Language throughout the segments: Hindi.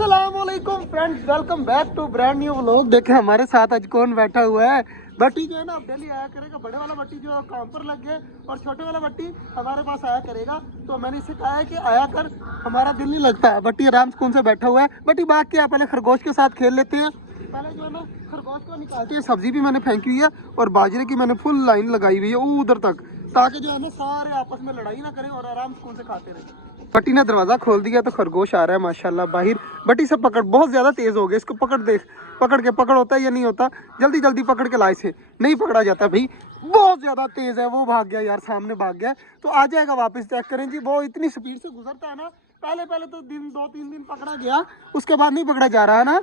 अस्सलामुअलैकुम friends, welcome back to brand new vlog. देखें हमारे साथ आज कौन बैठा हुआ है। बट्टी जो है ना, अब डेली आया करेगा। बड़े वाला बट्टी जो काम पर लग गया और छोटे वाला बट्टी हमारे पास आया करेगा। तो मैंने इसे कहा है कि आया कर, हमारा दिल नहीं लगता। बट्टी आराम सुकून से बैठा हुआ है। बट्टी भाग के पहले खरगोश के साथ खेल लेते हैं। पहले जो है ना खरगोश को निकालते हैं। सब्जी भी मैंने फेंकी हुई है और बाजरे की मैंने फुल लाइन लगाई हुई है उधर तक, ताकि जो है ना सारे आपस में लड़ाई ना करें और आराम सुकून से खाते रहे। बट्टी ने दरवाजा खोल दिया तो खरगोश आ रहा है माशाल्लाह बाहर। बट्टी से पकड़, बहुत ज्यादा तेज हो गया। इसको पकड़, देख पकड़ होता है या नहीं होता। जल्दी जल्दी पकड़ के लाए से नहीं पकड़ा जाता भाई, बहुत ज्यादा तेज है। वो भाग गया यार, सामने भाग गया। तो आ जाएगा वापस, चेक करें जी। वो इतनी स्पीड से गुजरता है ना। पहले तो 2-3 दिन पकड़ा गया, उसके बाद नहीं पकड़ा जा रहा है ना।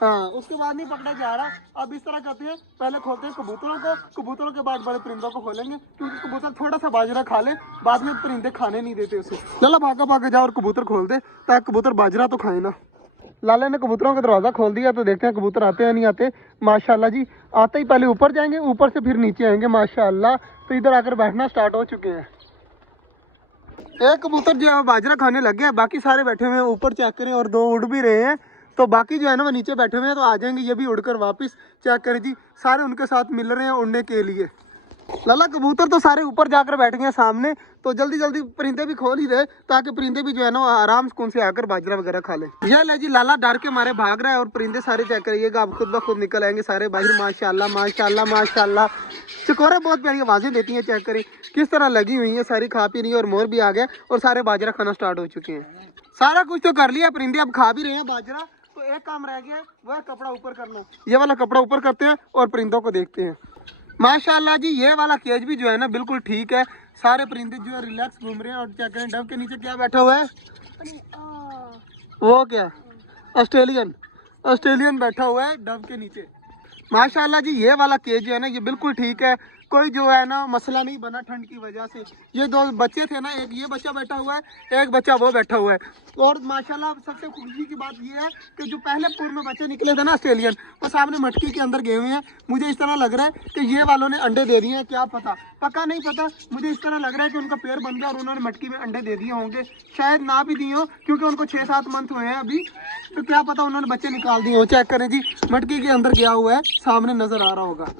हाँ, उसके बाद नहीं पकड़ा जा रहा। अब इस तरह करते हैं, पहले खोलते हैं कबूतरों को, कबूतरों के बाद बड़े परिंदों को खोलेंगे, क्योंकि कबूतर थोड़ा सा बाजरा खा ले, बाद में परिंदे खाने नहीं देते उसे। लाला भागा जाओ और कबूतर खोल दे, ताकि कबूतर बाजरा तो खाए ना। लाले ने कबूतरों का दरवाजा खोल दिया, तो देखते हैं कबूतर आते हैं नहीं आते। माशाल्लाह जी, आते ही पहले ऊपर जाएंगे, ऊपर से फिर नीचे आएंगे माशाल्लाह। तो इधर आकर बैठना स्टार्ट हो चुके हैं। एक कबूतर जो है बाजरा खाने लग गया, बाकी सारे बैठे हुए हैं ऊपर, चेक करें, और 2 उड़ भी रहे हैं। तो बाकी जो है ना वो नीचे बैठे हुए हैं, तो आ जाएंगे ये भी उड़कर वापस। चेक करें जी, सारे उनके साथ मिल रहे हैं उड़ने के लिए। लाला कबूतर तो सारे ऊपर जाकर बैठ गए सामने। तो जल्दी जल्दी परिंदे भी खोल ही रहे, ताकि परिंदे भी जो है ना आराम सुकून से आकर बाजरा वगैरह खा ले। ये ले जी, लाला डर के मारे भाग रहा है और परिंदे सारे चेक करिएगा, अब खुद ब खुद निकल आएंगे सारे बाहर। माशाल्लाह माशाल्लाह माशाल्लाह। चकोरे बहुत प्यारी आवाजें देती हैं, चेक करें किस तरह लगी हुई है, सारी खा पी रही है। और मोर भी आ गया और सारे बाजरा खाना स्टार्ट हो चुके हैं। सारा कुछ तो कर लिया, परिंदे अब खा भी रहे हैं बाजरा। तो एक काम रह गया, वह कपड़ा ऊपर करना। ये वाला कपड़ा ऊपर करते हैं और परिंदों को देखते हैं। माशाल्लाह जी, ये वाला केज भी जो है ना बिल्कुल ठीक है। सारे परिंदे जो है रिलैक्स घूम रहे हैं। और क्या करें, डब के नीचे क्या बैठा हुआ है, वो क्या, ऑस्ट्रेलियन बैठा हुआ है डब के नीचे। माशाल्लाह जी, ये वाला केज जो है ना ये बिल्कुल ठीक है। कोई जो है ना मसला नहीं बना ठंड की वजह से। ये 2 बच्चे थे ना, एक ये बच्चा बैठा हुआ है, एक बच्चा वो बैठा हुआ है। और माशाल्लाह सबसे खुशी की बात ये है कि जो पहले पूर्व में बच्चे निकले थे ना ऑस्ट्रेलियन, वो सामने मटकी के अंदर गए हुए हैं। मुझे इस तरह लग रहा है कि ये वालों ने अंडे दे दिए हैं, क्या पता, पक्का नहीं पता। मुझे इस तरह लग रहा है कि उनका पेड़ बन गया और उन्होंने मटकी में अंडे दे दिए होंगे। शायद ना भी दिए हो, क्योंकि उनको 6-7 मंथ हुए हैं अभी। तो क्या पता उन्होंने बच्चे निकाल दिए हो। चेक करें जी, मटकी के अंदर गया हुआ है, सामने नजर आ रहा होगा।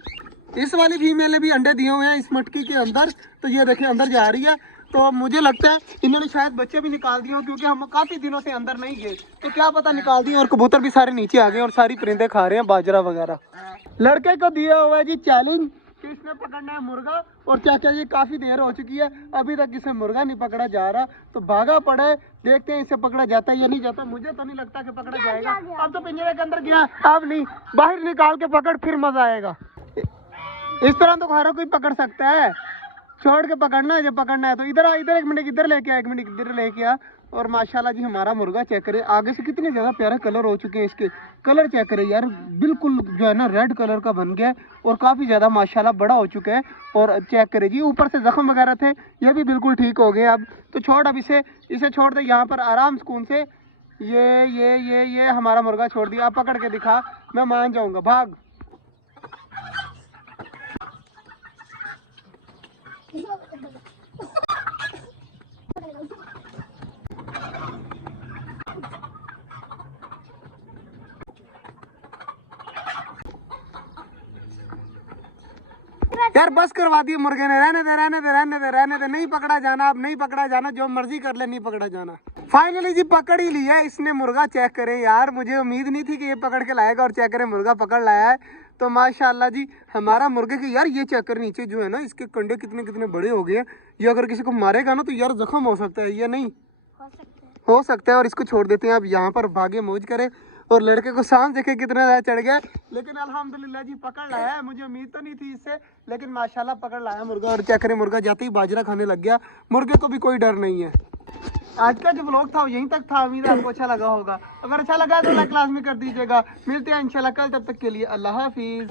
इस वाली फीमेल ने भी अंडे दिए हुए हैं इस मटकी के अंदर। तो ये देखिए अंदर जा रही है। तो मुझे लगता है इन्होंने शायद बच्चे भी निकाल दिए हो, क्योंकि हम काफी दिनों से अंदर नहीं गए। तो क्या पता निकाल दिए। और कबूतर भी सारे नीचे आ गए और सारी परिंदे खा रहे हैं बाजरा वगैरह। लड़के को दिया हुआ है जी चैलेंज कि इसने पकड़ना है मुर्गा। और चाचा ये काफी देर हो चुकी है, अभी तक इसे मुर्गा नहीं पकड़ा जा रहा। तो भागा पड़ा है, देखते हैं इसे पकड़ा जाता है या नहीं जाता। मुझे तो नहीं लगता कि पकड़ा जाएगा। अब तो पिंजरे के अंदर गया, अब नहीं, बाहर निकाल के पकड़, फिर मजा आएगा। इस तरह तो हर कोई पकड़ सकता है, छोड़ के पकड़ना है। जब पकड़ना है तो इधर इधर 1 मिनट इधर लेके आ, 1 मिनट इधर लेके आ। और माशाल्लाह जी, हमारा मुर्गा चेक करे, आगे से कितने ज्यादा प्यारे कलर हो चुके हैं इसके। कलर चेक करे यार, बिल्कुल जो है ना रेड कलर का बन गया और काफी ज्यादा माशाल्लाह बड़ा हो चुका है। और चेक करे जी, ऊपर से जख्म वगैरह थे, ये भी बिल्कुल ठीक हो गए अब। तो छोड़, अब इसे छोड़ दे यहाँ पर आराम सुकून से। ये हमारा मुर्गा छोड़ दिया। अब पकड़ के दिखा, मैं मान जाऊंगा। भाग। यार बस करवा दिए मुर्गे ने, रहने दे। नहीं पकड़ा जाना, अब नहीं पकड़ा जाना, जो मर्जी कर ले, नहीं पकड़ा जाना। फाइनली जी पकड़ ही लिया इसने मुर्गा। चेक करें यार, मुझे उम्मीद नहीं थी कि ये पकड़ के लाएगा। और चेक करें, मुर्गा पकड़ लाया है। तो माशाल्लाह जी, हमारा मुर्गे की यार, ये चेक कर नीचे जो है ना, इसके कंडे कितने कितने बड़े हो गए हैं। ये अगर किसी को मारेगा ना तो यार जख्म हो सकता है, ये नहीं हो सकता है। और इसको छोड़ देते हैं, अब यहाँ पर भागे मौज करे। और लड़के को सांस देखे कितना ज्यादा चढ़ गया, लेकिन अल्हम्दुलिल्लाह जी पकड़ लाया है। मुझे उम्मीद तो नहीं थी इससे, लेकिन माशाल्लाह पकड़ लाया मुर्गा। और चेक करें, मुर्गा जाते ही बाजरा खाने लग गया। मुर्गे को भी कोई डर नहीं है। आज का जो व्लॉग था वो यहीं तक था। उम्मीद है आपको अच्छा लगा होगा। अगर अच्छा लगा तो लाइक लाजमी कर दीजिएगा। मिलते हैं इंशाल्लाह कल, तब तक के लिए अल्लाह हाफिज।